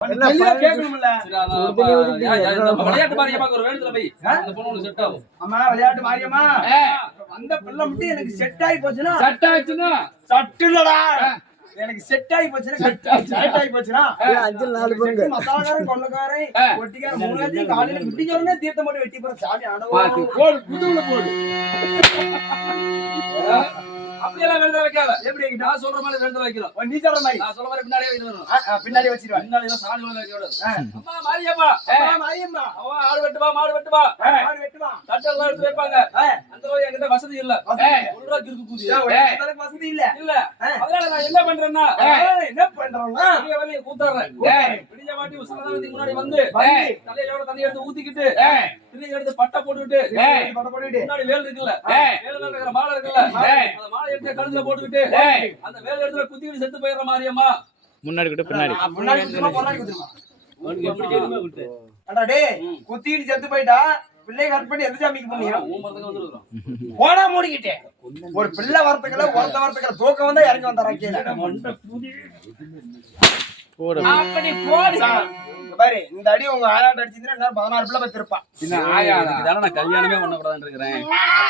விளையாட்டு மாரியம்மா ஒரு வேண்டுதல போய் அந்த பொண்ணு செட் ஆகும். ஆமா விளையாட்டு மாரியம்மா அந்த பிள்ளை மட்டும் எனக்கு செட் ஆகி போச்சுன்னா சட்டு இல்லடா எனக்கு செட் ஆகி போச்சுன்னா செட் ஆகி போச்சுன்னா 5-4 பேர் மசாலாக்காரன் கொள்ளக்காரன் ஒட்டிக்காரன் மூணாத்தையும் காலையில குட்டிக்காரனே தீர்த்த மட்டும் வெட்டி போற சாமி ஆடவும் போடு புதுவுல போடு. அப்படியெல்லாம் வேண்டுதல் வைக்காத. எப்படி நான் சொல்ற மாதிரி வேண்டுதல் வைக்கிறோம். நீ சொல்ற மாதிரி நான் சொல்ற மாதிரி பின்னாடியே வைக்கணும். பின்னாடி வச்சிடுவா. பின்னாடி தான் சாணி வைக்க கூடாது. அம்மா மாரியம்மா அவ ஆடு வெட்டுவா மாடு வெட்டுவா தட்டெல்லாம் எடுத்து வைப்பாங்க. அந்த அளவு என்கிட்ட வசதி இல்ல. ஒருரூபா கிறுக்கு கூதி வசதி இல்ல அதனால நான் என்ன பண்றேன்னா கூத்தாடுறேன். பிடிஞ்ச மாட்டி உசலதாவதி முன்னாடி வந்து தலையோட தண்ணி எடுத்து ஊத்திக்கிட்டு திரும்பி எடுத்து பட்டை போட்டுக்கிட்டு முன்னாடி வேல் இருக்குல்ல வேல் இருக்கிற மாலை இருக்குல்ல அந்த மாலை எடுத்து கழுத்துல போட்டுக்கிட்டு அந்த வேல் எடுத்துல குத்திக்கிட்டு செத்து போயிடுற மாரியம்மா முன்னாடி கிட்ட பின்னாடி குத்திட்டு செத்து போயிட்டா பிள்ளை கட் பண்ணி எந்த சாமிக்கு பண்ணியா போனா மூடிக்கிட்டேன். ஒரு பிள்ளை வரத்துக்குள்ள ஒருத்த வரத்துக்குள்ள தூக்கம் வந்தா இறங்கி வந்தாராக்கீங்க பாரு இந்த அடி உங்க ஆயாட்ட அடிச்சிருந்தா 16 பிள்ளை பத்திருப்பான். கல்யாணமே பண்ண கூடாதுன்னு இருக்கிறேன்.